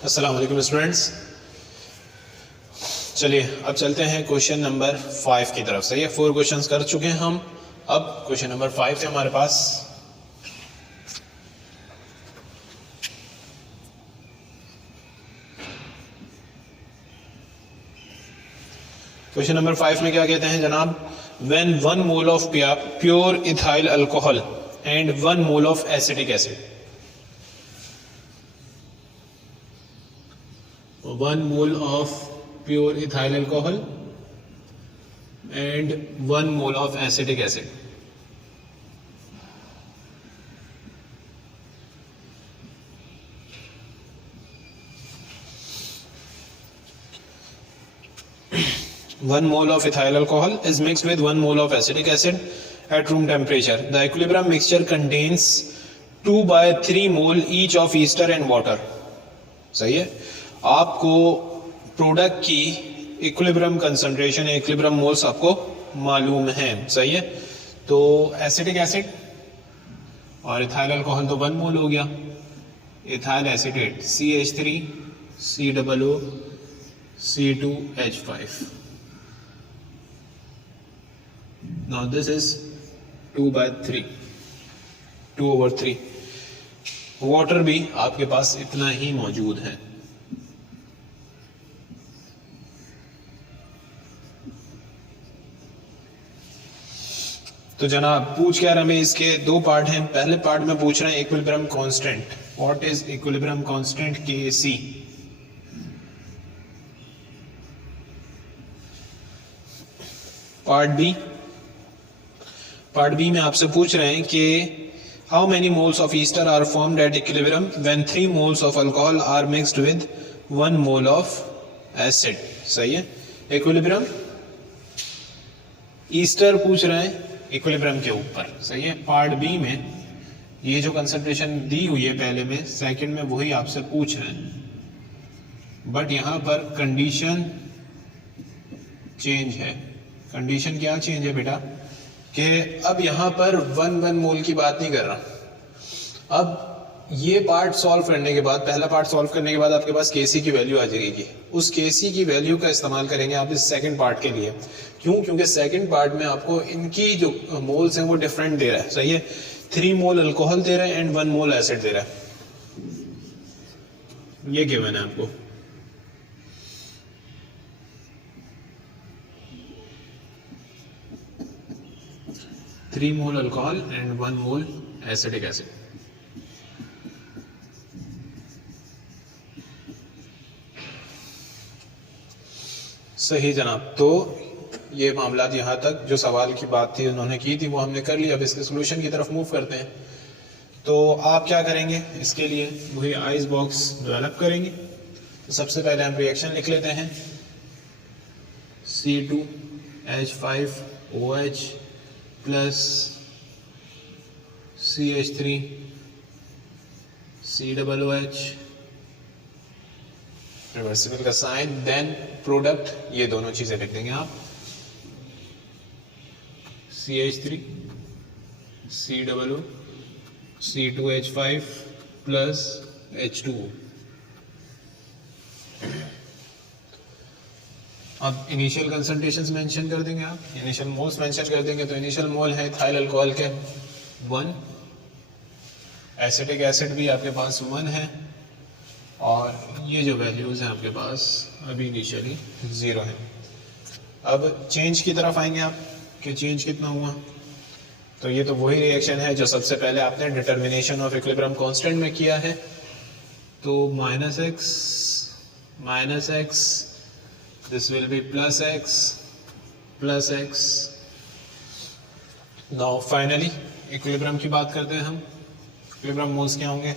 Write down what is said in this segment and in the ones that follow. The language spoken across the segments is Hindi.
अस्सलाम वालेकुम स्टूडेंट्स। चलिए अब चलते हैं क्वेश्चन नंबर 5 की तरफ। सही है, 4 क्वेश्चंस कर चुके हैं हम। अब क्वेश्चन नंबर 5 है हमारे पास। क्वेश्चन नंबर 5 में क्या कहते हैं जनाब? When 1 mole of pure ethyl alcohol and 1 mole of acetic acid, 1 mole of pure ethyl alcohol and 1 mole of acetic acid. One mole of ethyl alcohol is mixed with 1 mole of acetic acid at room temperature. The equilibrium mixture contains 2/3 mole each of ester and water. सही है, आपको प्रोडक्ट की इक्विलिब्रियम कंसंट्रेशन या इक्विलिब्रियम मोल्स आपको मालूम है। सही है, तो एसिटिक एसिड और इथाइल अल्कोहल तो 1 मोल हो गया। Ethyl acetate CH3 COO C2H5। Now this is 2/3, 2/3। Water भी आपके पास इतना ही मौजूद है। तो जनाब पूछ क्या रहे हैं, इसके 2 पार्ट हैं। पहले पार्ट में पूछ रहे हैं equilibrium constant. What is equilibrium constant Kc। Part B में आपसे पूछ रहे हैं कि how many moles of ester are formed at equilibrium when 3 moles of alcohol are mixed with 1 mole of acid. सही है, इक्विलिब्रियम ईस्टर पूछ रहे हैं इक्विलिब्रियम के ऊपर। सही है, पार्ट बी में ये जो कंसंट्रेशन दी हुई है पहले में, सेकंड में वही आपसे पूछ रहे हैं, बट यहां पर कंडीशन चेंज है। कंडीशन क्या चेंज है बेटा कि अब यहां पर 1 मोल की बात नहीं कर रहा। अब ये पार्ट सॉल्व करने के बाद, पहला पार्ट सॉल्व करने के बाद आपके पास Kc की वैल्यू आ जाएगी। उस Kc की वैल्यू का इस्तेमाल करेंगे आप इस सेकंड पार्ट के लिए। क्यों? क्योंकि सेकंड पार्ट में आपको इनकी जो मोल्स हैं वो डिफरेंट दे रहा है। सही है, 3 मोल अल्कोहल दे रहा है एंड 1 मोल एसिड दे रहा है। ये गिवन है आपको। Three mole alcohol and 1 mole acetic acid. सही जनाब, तो ये मामलात यहाँ तक जो सवाल की बात थी उन्होंने की थी वो हमने कर ली। अब इसके सोल्यूशन की तरफ मूव करते हैं। तो आप क्या करेंगे, इसके लिए वही आइस बॉक्स डेवलप करेंगे। तो सबसे पहले हम रिएक्शन लिख लेते हैं। C2H5OH plus CH3 COOH, reversible का साइन, देन प्रोडक्ट, ये दोनों चीजें लिख देंगे आप। CH3 COO C2H5 plus H2O। अब इनिशियल कंसंट्रेशंस मेंशन कर देंगे आप, इनिशियल मोल्स मेंशन कर देंगे। तो इनिशियल मोल है इथाइल अल्कोहल के 1, एसिटिक एसिड भी आपके पास 1 है, और ये जो वैल्यूज़ हैं आपके पास अभी इनिशियली 0 है। अब चेंज की तरफ आएंगे आप कि चेंज कितना हुआ। तो ये तो वही रिएक्शन है जो सबसे पहले आपने डिटर्मिनेशन ऑफ इक्विलिब्रियम कांस्टेंट में किया है। तो -x, this will be +x। Now finally equilibrium की बात करते हैं हम। इक्विलिब्रियम मोल्स क्या होंगे?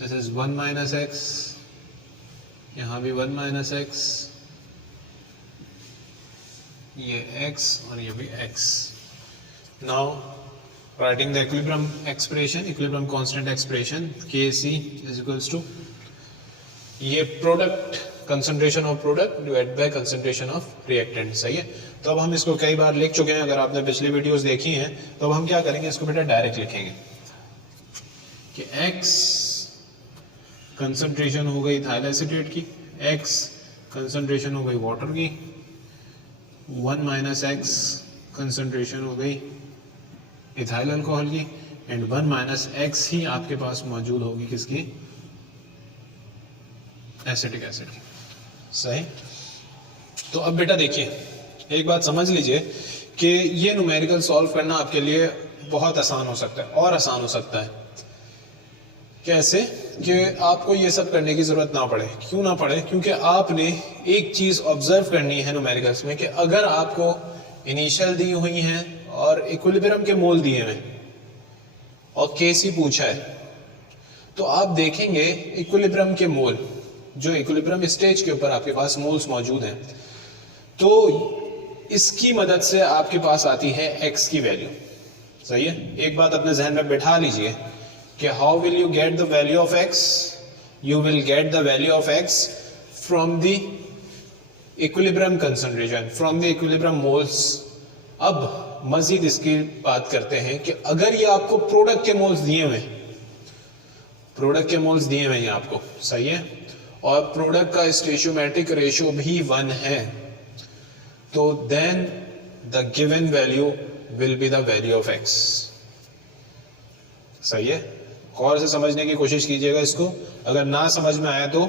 दिस इज 1 - x, यहाँ भी 1 - x, ये x और ये भी x। Now writing the equilibrium expression, equilibrium constant expression Kc is equals to ये product concentration of product divide by concentration of reactant. सही है, तो अब हम इसको कई बार लिख चुके हैं, अगर आपने पिछली वीडियोस देखी हैं। तो अब हम क्या करेंगे, इसको बेटा डायरेक्ट लिखेंगे। कि x कंसंट्रेशन हो गई इथाइल एसीटेट की, x कंसंट्रेशन हो गई वाटर की, 1 माइनस एक्स कंसंट्रेशन हो गई इथाइल अल्कोहल की, एंड 1 माइनस एक्स ही आपके पास मौजूद होगी किसकी, एसिटिक एसिड की। सही। तो अब बेटा देखिए, एक बात समझ लीजिए कि ये न्यूमेरिकल सॉल्व करना आपके लिए बहुत आसान हो सकता है, और आसान हो सकता है। कैसे? कि आपको ये सब करने की जरूरत ना पड़े। क्यों ना पड़े? क्योंकि आपने एक चीज ऑब्जर्व करनी है न्यूमेरिकल्स में, कि अगर आपको इनिशियल दी हुई हैं और इक्विलिब्रियम के मोल दिए हुए और केसी पूछा है, तो आप देखेंगे इक्विलिब्रियम के मोल, जो इक्विलिब्रियम स्टेज के ऊपर आपके पास मोल्स मौजूद हैं, तो इसकी मदद से आपके पास आती है x की वैल्यू। सही है। एक बात अपने जहन में बैठा लीजिए कि how will you get the value of x? You will get the value of x from the equilibrium concentration, from the equilibrium moles. अब मजीद इसकी बात करते हैं कि अगर ये आपको प्रोडक्ट के मोल्स दिए हुए, प्रोडक्ट के मोल्स दिए हुए हैं आपको, सही है, और प्रोडक्ट का स्टोइचियोमेट्रिक रेशियो भी 1 है, तो then the given value will be the value of x। सही है। और से समझने की कोशिश कीजिएगा इसको। अगर ना समझ में आया तो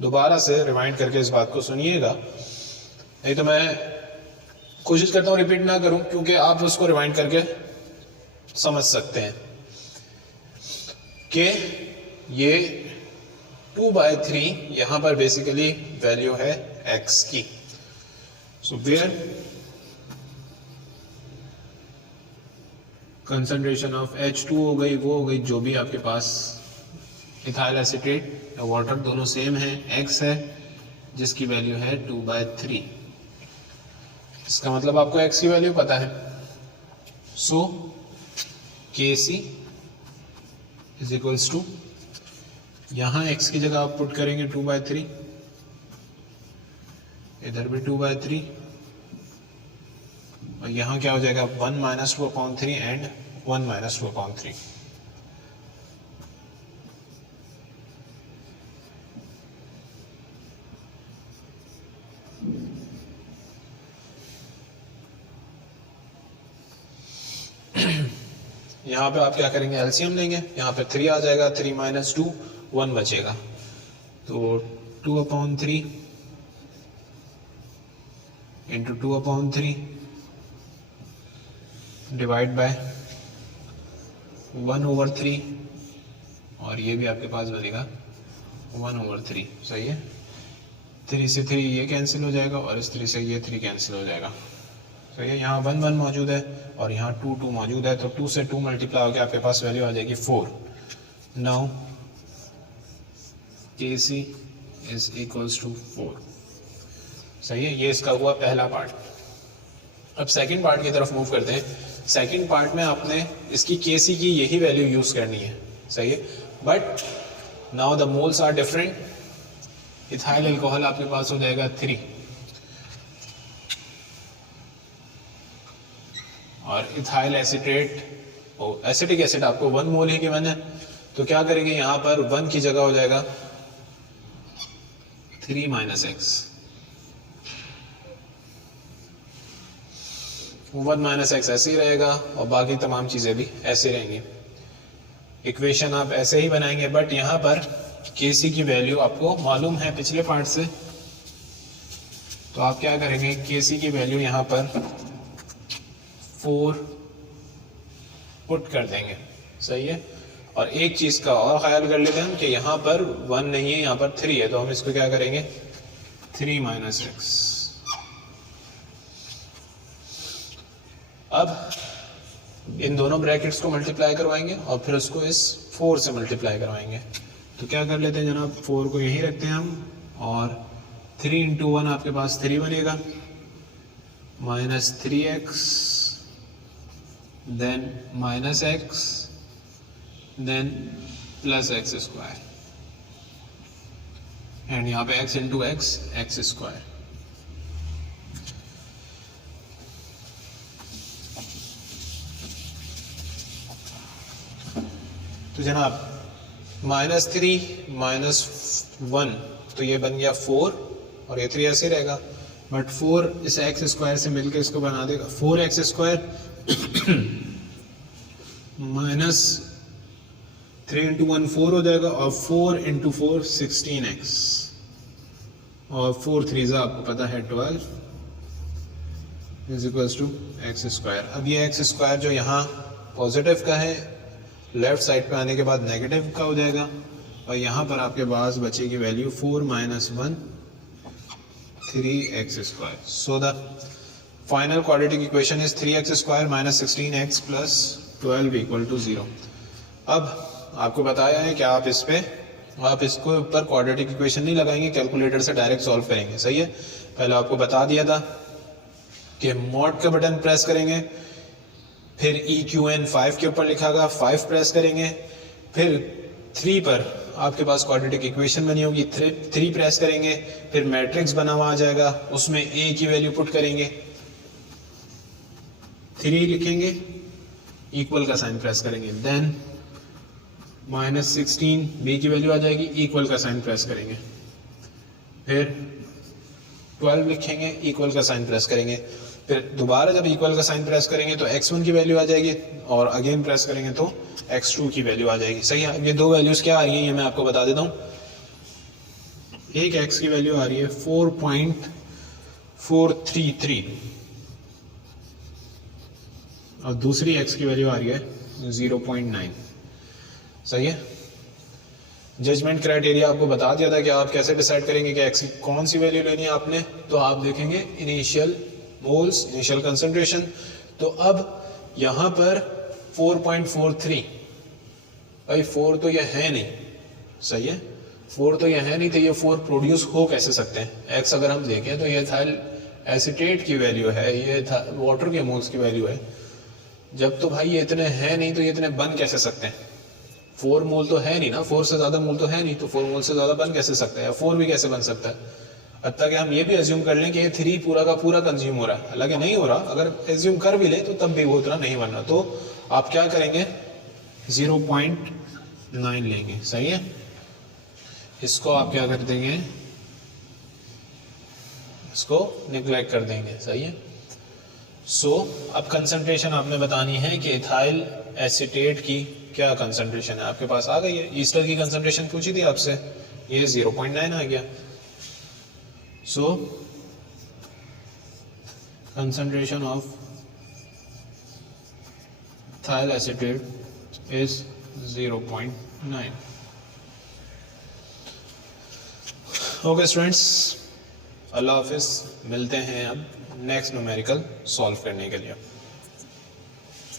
दोबारा से रिमाइंड करके इस बात को सुनिएगा, नहीं तो मैं कोशिश करता हूं रिपीट ना करूं, क्योंकि आप उसको रिमाइंड करके समझ सकते हैं कि ये 2/3 यहां पर बेसिकली वैल्यू है x की। So where concentration of H2 हो गई, वो हो गई जो भी आपके पास इथाइल एसीटेट या वाटर दोनों सेम है, x है जिसकी वैल्यू है 2/3। इसका मतलब आपको x की वैल्यू पता है। सो Kc इज इक्वल्स टू, यहां x की जगह आप पुट करेंगे 2/3, इधर भी 2/3, और यहां क्या हो जाएगा 1 माइनस 2/3 एंड 1 माइनस 2/3। यहां पे आप क्या करेंगे, एलसीएम लेंगे, यहां पे 3 आ जाएगा, 3 माइनस 2 1 बचेगा, तो 2/3 इंटू 2/3 डिवाइड बाय 1/3, और ये भी आपके पास बनेगा 1/3। सही है। 3 से 3 ये कैंसिल हो जाएगा, और इस 3 से ये 3 कैंसिल हो जाएगा। सही है। यहाँ 1 1 मौजूद है और यहाँ 2 2 मौजूद है, तो 2 से 2 मल्टीप्लाई होकर आपके पास वैल्यू आ जाएगी 4। Now Kc is equals to 4। सही है। ये इसका हुआ पहला पार्ट। अब सेकंड पार्ट की तरफ मूव करते हैं। सेकंड पार्ट में आपने इसकी Kc की यही वैल्यू यूज करनी है। सही है। But now the moles are different. Ethyl alcohol आपके पास हो जाएगा 3 और इथाइल एसीटेट एसिटिक एसिड आपको 1 मोल ही गिवन है, तो क्या करेंगे यहां पर 1 की जगह हो जाएगा 3 माइनस एक्स। 1 माइनस एक्स ऐसे ही रहेगा और बाकी तमाम चीजें भी ऐसे रहेंगी। इक्वेशन आप ऐसे ही बनाएंगे, बट यहां पर Kc की वैल्यू आपको मालूम है पिछले पार्ट से, तो आप क्या करेंगे Kc की वैल्यू यहां पर 4 पुट कर देंगे। सही है। और एक चीज का और ख्याल कर लेते हैं हम कि यहाँ पर 1 नहीं है, यहाँ पर 3 है, तो हम इसको क्या करेंगे 3 माइनस एक्स। अब इन दोनों ब्रैकेट्स को मल्टीप्लाई करवाएंगे और फिर उसको इस 4 से मल्टीप्लाई करवाएंगे। तो क्या कर लेते हैं जनाब, 4 को यही रखते हैं हम, और 3 इंटू 1 आपके पास 3 बनेगा, minus 3x, then minus x, then plus x square, and यहाँ पे x into x, x square। तो जनाब -3 -1 तो ये बन गया 4 और ये 3 ऐसे रहेगा, बट 4 इस एक्स स्क्वायर से मिलकर इसको बना देगा 4x स्क्वायर -3 × 1 4 हो जाएगा, और 4 × 4 16x, और 4 3 आपको पता है 12 = x स्क्वायर। अब ये x स्क्वायर जो यहाँ पॉजिटिव का है लेफ्ट साइड पे आने के बाद नेगेटिव का हो जाएगा, और यहाँ पर आपके पास बचेगी value 4 - 1 3x square. So the final quadratic equation is 3x square - 16x + 12 = 0। अब आपको बताया है कि आप इसको ऊपर क्वाड्रेटिक इक्वेशन नहीं लगाएंगे, कैलकुलेटर से डायरेक्ट सॉल्व करेंगे, सही है। पहले आपको बता दिया था कि मॉड का बटन प्रेस करेंगे, फिर EQN 5 के ऊपर लिखा गया 5 प्रेस करेंगे, फिर 3 पर आपके पास क्वाड्रेटिक इक्वेशन बनी होगी 3 प्रेस करेंगे, फिर मैट्रिक्स बना हुआ आ जाएगा, उसमें A की वैल्यू पुट करेंगे, 3 लिखेंगे, इक्वल का साइन प्रेस करेंगे, देन -16 B की वैल्यू आ जाएगी, इक्वल का साइन प्रेस करेंगे, फिर 12 लिखेंगे, इक्वल का साइन प्रेस करेंगे, फिर दोबारा जब इक्वल का साइन प्रेस करेंगे तो x1 की वैल्यू आ जाएगी, और अगेन प्रेस करेंगे तो x2 की वैल्यू आ जाएगी, सही है। अब ये दो वैल्यूज क्या आ रही हैं ये मैं आपको बता देता हूँ। एक x की वैल्यू आ रही है 4.433 और दूसरी x की वैल्यू आ रही है 0.9, सही है। जजमेंट क्राइटेरिया आपको बता दिया था कि आप कैसे डिसाइड करेंगे कि x की कौन सी वैल्यू लेनी है आपने, तो आप देखेंगे इनिशियल मोल्स, इनिशियल कंसंट्रेशन। तो अब यहाँ पर 4.43, भाई 4 तो ये है नहीं, सही है, 4 तो ये है नहीं, तो ये 4 प्रोड्यूस हो कैसे सकते हैं। x अगर हम देखें तो ये इथाइल एसीटेट की वैल्यू है, ये वाटर के मोल्स की वैल्यू है, जब तो भाई ये इतने हैं नहीं तो ये इतने बन कैसे सकते हैं। 4 मोल तो है नहीं ना, 4 से ज़्यादा मोल तो है नहीं, तो 4 मोल से ज़्यादा बन कैसे सकता है, 4 भी कैसे बन सकता है। हत्ता कि हम ये भी एज्यूम कर लें कि ये 3 पूरा का पूरा कंज्यूम हो रहा है, हालांकि नहीं हो रहा, अगर एज्यूम कर भी ले तो तब भी वो उतना नहीं बन रहा, तो आप क्या करेंगे 0.9 लेंगे, सही है। इसको आप क्या कर देंगे, इसको निग्लेक्ट कर देंगे, सही है। सो अब कंसंट्रेशन आपने बतानी है कि इथाइल एसीटेट की क्या कंसंट्रेशन है, आपके पास आ गई है। ईस्टर की कंसंट्रेशन पूछी थी आपसे, ये 0.9 आ गया। So concentration of ethyl acetate is 0.9. Okay students, अल्लाह हाफिज़, मिलते हैं अब नेक्स्ट न्यूमेरिकल सॉल्व करने के लिए।